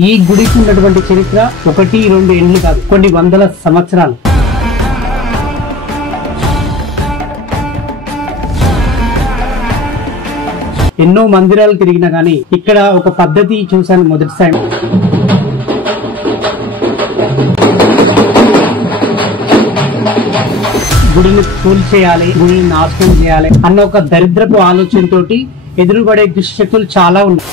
ఈ గుడికి ఉన్నటువంటి చరిత్ర 1-2 ఏళ్ళు కాదు, కొన్ని వందల సంవత్సరాలు. ఎన్నో మందిరాలు తిరిగినా కానీ ఇక్కడ ఒక పద్ధతి చూశాను మొదటిసారి. గుడిని కూల్చేయాలి, గుడిని నాశనం చేయాలి అన్న ఒక దరిద్రపు ఆలోచనతోటి ఎదురుపడే దుష్టశక్తులు చాలా ఉన్నాయి.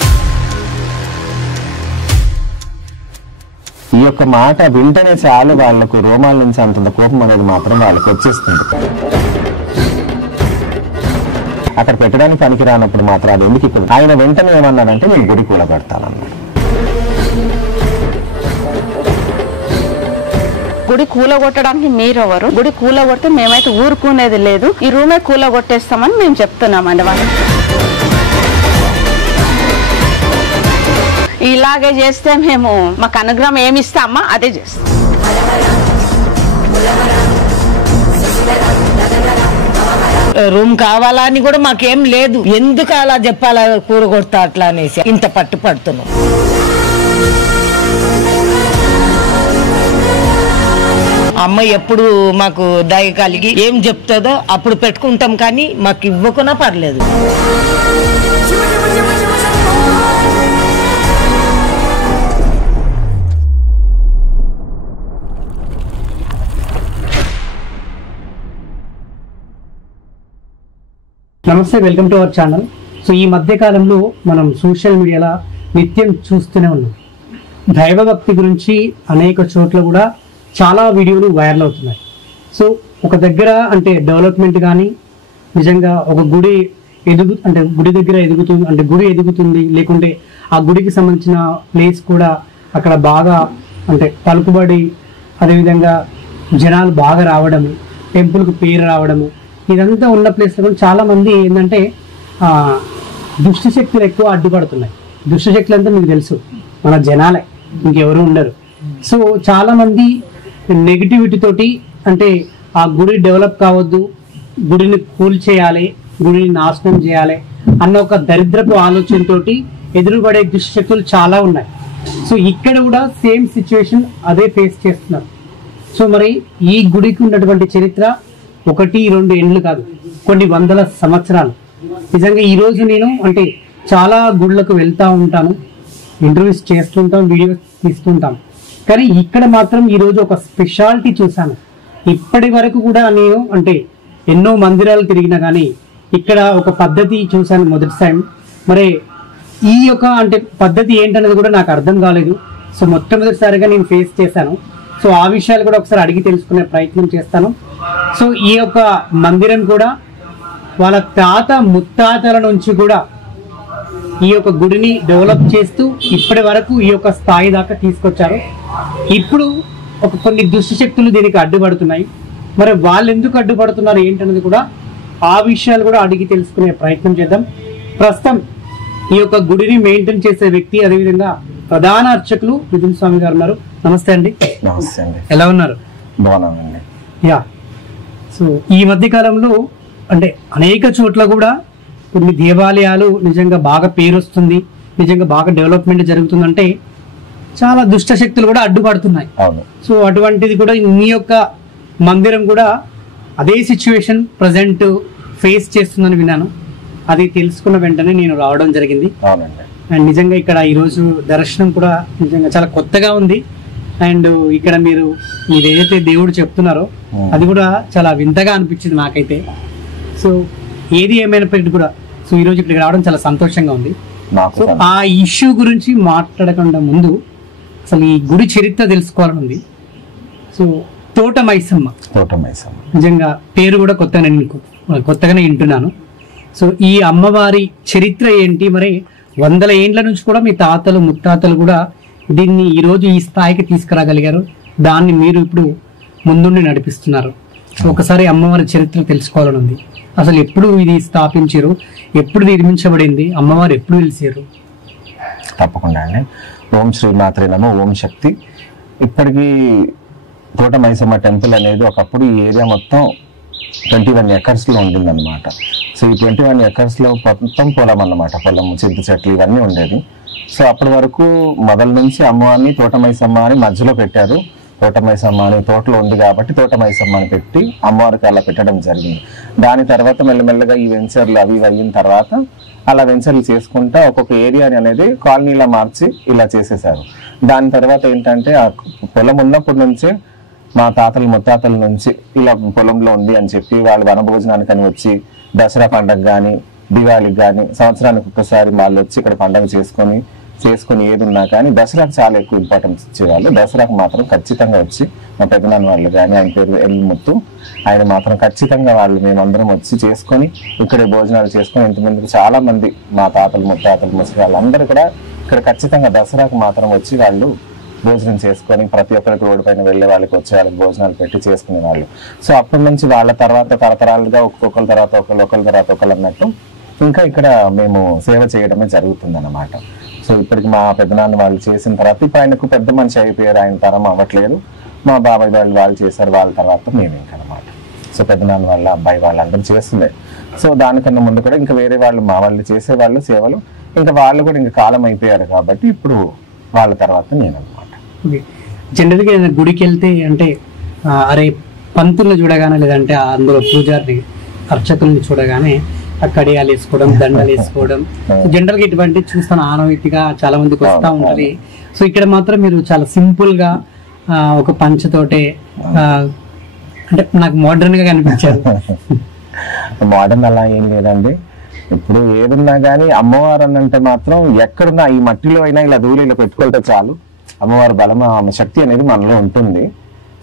ఈ యొక్క మాట వింటనే చాలు వాళ్ళకు రోమాల నుంచి అంత కోపం అనేది మాత్రం వాళ్ళకి వచ్చేస్తుంది. అక్కడ పెట్టడానికి పనికి రానప్పుడు మాత్రం అది ఎందుకు ఇప్పుడు ఆయన వెంటనే ఏమన్నాడంటే నేను గుడి కూలగొడతానన్నాడు. గుడి కూలగొట్టడానికి మీరెవరు? గుడి కూలగొడితే మేమైతే ఊరుకునేది లేదు, ఈ రూమే కూలగొట్టేస్తామని మేము చెప్తున్నామండి వాళ్ళకి. ఇలాగే చేస్తే మేము మాకు అనుగ్రహం ఏమి ఇస్తామా అదే చేస్తాం. రూమ్ కావాలా అని కూడా మాకేం లేదు, ఎందుకు అలా చెప్పాలా కూరగొడతా అట్లా అనేసి ఇంత పట్టుపడుతున్నాం. అమ్మ ఎప్పుడు మాకు దయ కలిగి ఏం చెప్తుందో అప్పుడు పెట్టుకుంటాం, కానీ మాకు ఇవ్వకున్నా పర్లేదు. నమస్తే, welcome to our channel. So ఈ మధ్య కాలంలో మనం సోషల్ మీడియాలో నిత్యం చూస్తూనే ఉన్నాం. దైవభక్తి గురించి అనేక చోట్ల కూడా చాలా వీడియోలు వైరల్ అవుతున్నాయి. సో ఒక దగ్గర అంటే డెవలప్మెంట్ కానీ నిజంగా ఒక గుడి గుడి దగ్గర ఎదుగుతుంది అంటే గుడి ఎదుగుతుంది, లేకుంటే ఆ గుడికి సంబంధించిన ప్లేస్ కూడా అక్కడ బాగా అంటే పలుకుబడి, అదేవిధంగా జనాలు బాగా రావడము, టెంపుల్కి పేరు రావడము, ఇదంతా ఉన్న ప్లేస్లో చాలా మంది ఏంటంటే దుష్టశక్తులు ఎక్కువ అడ్డుపడుతున్నాయి. దుష్టశక్తులు అంతా మీకు తెలుసు, మన జనాలే, ఇంకెవరు ఉండరు. సో చాలా మంది నెగిటివిటీ తోటి అంటే ఆ గుడి డెవలప్ కావద్దు, గుడిని కూల్చేయాలి, గుడిని నాశనం చేయాలి అన్న ఒక దరిద్రపు ఆలోచనతోటి ఎదురుపడే దుష్టశక్తులు చాలా ఉన్నాయి. సో ఇక్కడ కూడా సేమ్ సిచ్యువేషన్ అదే ఫేస్ చేస్తున్నారు. సో మరి ఈ గుడికి ఉన్నటువంటి చరిత్ర 1-2 ఏళ్ళు కాదు, కొన్ని వందల సంవత్సరాలు. నిజంగా ఈరోజు నేను అంటే చాలా గుళ్ళకు వెళ్తూ ఉంటాను, ఇంటర్వ్యూస్ చేస్తుంటాం, వీడియోస్ తీస్తుంటాం, కానీ ఇక్కడ మాత్రం ఈరోజు ఒక స్పెషాలిటీ చూశాను. ఇప్పటి వరకు కూడా నేను అంటే ఎన్నో మందిరాలు తిరిగినా కానీ ఇక్కడ ఒక పద్ధతి చూశాను మొదటిసారి. మరి ఈ యొక్క అంటే పద్ధతి ఏంటనేది కూడా నాకు అర్థం కాలేదు. సో మొట్టమొదటిసారిగా నేను ఫేస్ చేశాను. సో ఆ విషయాలు కూడా ఒకసారి అడిగి తెలుసుకునే ప్రయత్నం చేస్తాను. సో ఈ యొక్క మందిరం కూడా వాళ్ళ తాత ముత్తాతల నుంచి కూడా ఈ యొక్క గుడిని డెవలప్ చేస్తూ ఇప్పటి వరకు ఈ యొక్క స్థాయి దాకా తీసుకొచ్చారు. ఇప్పుడు ఒక కొన్ని దుష్టశక్తులు దీనికి అడ్డుపడుతున్నాయి. మరి వాళ్ళు ఎందుకు అడ్డుపడుతున్నారు ఏంటనేది కూడా ఆ విషయాలు కూడా అడిగి తెలుసుకునే ప్రయత్నం చేద్దాం. ప్రస్తుతం ఈ యొక్క గుడిని మెయింటైన్ చేసే వ్యక్తి, అదేవిధంగా ప్రధాన అర్చకులు మిథున్ స్వామి గారు ఉన్నారు. నమస్తే అండి. నమస్తే అండి. ఎలా ఉన్నారు? బాగున్నానండి. యా. సో ఈ మధ్య కాలంలో అంటే అనేక చోట్ల కూడా కొన్ని దేవాలయాలు నిజంగా బాగా పేరు వస్తుంది, నిజంగా బాగా డెవలప్మెంట్ జరుగుతుందంటే చాలా దుష్ట శక్తులు కూడా అడ్డుపడుతున్నాయి. సో అటువంటిది కూడా మీ యొక్క మందిరం కూడా అదే సిచ్యువేషన్ ప్రజెంట్ ఫేస్ చేస్తుందని విన్నాను. అది తెలుసుకున్న వెంటనే నేను రావడం జరిగింది. అండ్ నిజంగా ఇక్కడ ఈరోజు దర్శనం కూడా నిజంగా చాలా కొత్తగా ఉంది. అండ్ ఇక్కడ మీరు ఏదైతే దేవుడు చెప్తున్నారో అది కూడా చాలా వింతగా అనిపించింది నాకైతే. సో ఏది ఏమైనప్పటికీ కూడా సో ఈరోజు ఇక్కడికి రావడం చాలా సంతోషంగా ఉంది. సో ఆ ఇష్యూ గురించి మాట్లాడకుండా ముందు అసలు ఈ గుడి చరిత్ర తెలుసుకోవాలని ఉంది. సో తోట మైసమ్మ నిజంగా పేరు కూడా కొత్తగానే వింటున్నాను. సో ఈ అమ్మవారి చరిత్ర ఏంటి? మరి 100 ఏండ్ల నుంచి కూడా మీ తాతలు ముత్తాతలు కూడా దీన్ని ఈరోజు ఈ స్థాయికి తీసుకురాగలిగారు. దాన్ని మీరు ఇప్పుడు ముందుండి నడిపిస్తున్నారు. సో ఒకసారి అమ్మవారి చరిత్ర తెలుసుకోవాలని ఉంది. అసలు ఎప్పుడు ఇది స్థాపించారు, ఎప్పుడు నిర్మించబడింది, అమ్మవారు ఎప్పుడు వెలిసారు? తప్పకుండా అండి. ఓం శ్రీ మాత్రే నమో, ఓం శక్తి. ఇప్పటికీ తోట మైసమ్మ టెంపుల్ అనేది ఒకప్పుడు ఈ ఏరియా మొత్తం 21 acres లో ఉండిందన్నమాట. సో ఈ 21 acres లో మొత్తం పొలం అన్నమాట, పొలం చింత చెట్లు ఇవన్నీ ఉండేది. సో అప్పటి వరకు మొదల నుంచి అమ్మవారిని తోటమైసమ్మ అని మధ్యలో పెట్టారు. తోటమైసమ్మ అని తోటలో ఉంది కాబట్టి తోటమైసమ్మ అని పెట్టి అమ్మవారికి అలా పెట్టడం జరిగింది. దాని తర్వాత మెల్లమెల్లగా ఈ వెంచర్లు అవి అయిన తర్వాత అలా వెంచర్లు చేసుకుంటా ఒక్కొక్క ఏరియాని అనేది కాలనీలా మార్చి ఇలా చేసేసారు. దాని తర్వాత ఏంటంటే ఆ పొలం ఉన్నప్పటి నుంచే మా తాతలు ముత్తాతల నుంచి ఇలా పొలంలో ఉంది అని చెప్పి వాళ్ళు వనభోజనానికి అని వచ్చి దసరా పండగ కానీ దివాళికి కానీ సంవత్సరానికి ఒక్కసారి వాళ్ళు వచ్చి ఇక్కడ పండగ చేసుకొని ఏది ఉన్నా కానీ దసరాకు చాలా ఎక్కువ ఇంపార్టెన్స్ ఇచ్చేవాళ్ళు. దసరాకు మాత్రం ఖచ్చితంగా వచ్చి మా పెద్దనాన్న వాళ్ళు కానీ, ఆయన పేరు ఎల్ముత్తు, ఆయన మాత్రం ఖచ్చితంగా వాళ్ళు మేమందరం వచ్చి చేసుకొని ఇక్కడే భోజనాలు చేసుకొని ఇంతమందికి చాలా మంది మా తాతలు ముత్తాతలు ముసలి వాళ్ళందరూ కూడా ఇక్కడ ఖచ్చితంగా దసరాకు మాత్రం వచ్చి వాళ్ళు భోజనం చేసుకొని ప్రతి ఒక్కరికి రోడ్డు పైన వెళ్ళే వాళ్ళకి వచ్చే వాళ్ళకి భోజనాలు పెట్టి చేసుకునే వాళ్ళు. సో అప్పటి నుంచి వాళ్ళ తర్వాత తరతరాలుగా ఒక్కొక్కరి తర్వాత ఒకళ్ళు అన్నట్టు ఇంకా ఇక్కడ మేము సేవ చేయడమే జరుగుతుంది అన్నమాట. సో ఇప్పటికి మా పెద్దనాన్న వాళ్ళు చేసిన తర్వాత ఇప్పుడు ఆయనకు పెద్ద మనిషి అయిపోయారు, ఆయన తరం అవ్వట్లేదు. మా బాబాయ్ వాళ్ళు చేశారు, వాళ్ళ తర్వాత మేము ఇంకనమాట. సో పెద్దనాన్న వాళ్ళ అబ్బాయి వాళ్ళందరూ చేస్తుండే. సో దానికన్నా ముందు కూడా ఇంకా వేరే వాళ్ళు మా వాళ్ళు చేసేవాళ్ళు సేవలు, ఇంకా వాళ్ళు కూడా ఇంకా కాలం అయిపోయారు కాబట్టి ఇప్పుడు వాళ్ళ తర్వాత నేను అనమాట. జనరల్గా ఏదైనా గుడికి వెళ్తే అంటే అరే పంతుల్ని చూడగానే లేదంటే అందులో పూజారిని అర్చకుల్ని చూడగానే ఆ కడియాలు వేసుకోవడం, దండలు వేసుకోవడం, జనరల్ గా ఇటువంటి చూస్తాను ఆనవాయితీగా చాలా మందికి వస్తూ ఉంటది. సో ఇక్కడ మాత్రం మీరు చాలా సింపుల్ గా ఒక పంచతోటే అంటే నాకు మోడర్న్ గా కనిపించారు. మోడర్న్ అలా ఏం లేదండి. ఇప్పుడు ఏదున్నా కానీ అమ్మవారు అనంటే మాత్రం ఎక్కడున్నా ఈ మట్టిలో అయినా ఇలా ధూళిలో పెట్టుకుంటే చాలు, అమ్మవారి బలం ఆమె శక్తి అనేది మనలో ఉంటుంది.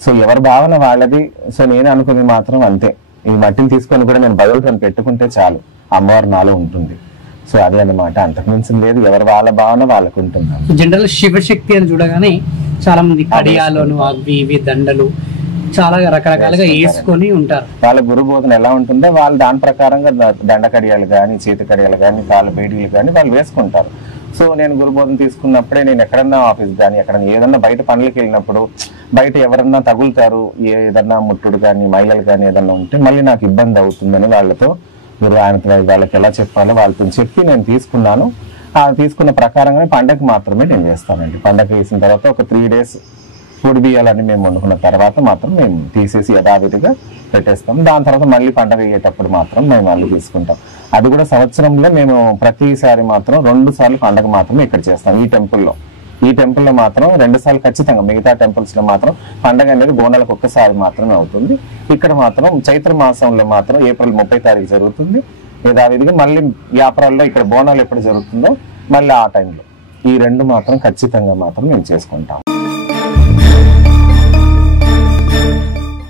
సో ఎవరి భావన వాళ్ళది. సో నేను అనుకుని మాత్రం అంతే, ఈ మట్టిని తీసుకొని కూడా నేను బదులుకొని పెట్టుకుంటే చాలు, అమ్మవారు నాలో ఉంటుంది. సో అదే అన్నమాట, అంతకుమించి లేదు. ఎవరి వాళ్ళ భావన వాళ్ళకు ఉంటుంది. జనరల్ శివశక్తి అని చూడగానే చాలా మంది కడియాలను అవి ఇవి దండలు చాలా రకరకాలుగా వేసుకొని ఉంటారు. వాళ్ళ గురు బోధన ఎలా ఉంటుందో వాళ్ళు దాని ప్రకారంగా దండ కడియాలు కానీ, చేతి కడియాలు కానీ, కాళ్ళ బేడీలు కానీ వాళ్ళు వేసుకుంటారు. సో నేను గురుబోధన తీసుకున్నప్పుడే నేను ఎక్కడన్నా ఆఫీస్ కానీ ఎక్కడన్నా ఏదన్నా బయట పనులకి వెళ్ళినప్పుడు బయట ఎవరన్నా తగులుతారు, ఏదన్నా ముట్టుడు కానీ మహిళలు కానీ ఏదన్నా ఉంటే మళ్ళీ నాకు ఇబ్బంది అవుతుందని వాళ్ళతో వాళ్ళకి ఎలా చెప్పాలో వాళ్ళతో చెప్పి నేను తీసుకున్నాను. ఆ తీసుకున్న ప్రకారంగానే పండగ మాత్రమే నేను వేస్తానండి. పండగ వేసిన తర్వాత ఒక 3 days పొడి బియ్యాలని మేము వండుకున్న తర్వాత మాత్రం మేము తీసేసి యథావిధిగా పెట్టేస్తాం. దాని తర్వాత మళ్ళీ పండగ అయ్యేటప్పుడు మాత్రం మేము మళ్ళీ తీసుకుంటాం. అది కూడా సంవత్సరంలో మేము ప్రతిసారి మాత్రం 2 సార్లు పండగ మాత్రం ఇక్కడ చేస్తాం. ఈ టెంపుల్లో మాత్రం 2 సార్లు ఖచ్చితంగా, మిగతా టెంపుల్స్ లో మాత్రం పండగ అనేది బోనాలకు ఒక్కసారి మాత్రమే అవుతుంది. ఇక్కడ మాత్రం చైత్ర మాసంలో మాత్రం ఏప్రిల్ 30 తారీఖు జరుగుతుంది యథావిధిగా. మళ్ళీ ఏప్రిల్లో ఇక్కడ బోనాలు ఎప్పుడు జరుగుతుందో మళ్ళీ ఆ టైంలో ఈ 2 మాత్రం ఖచ్చితంగా మాత్రం మేము చేసుకుంటాం.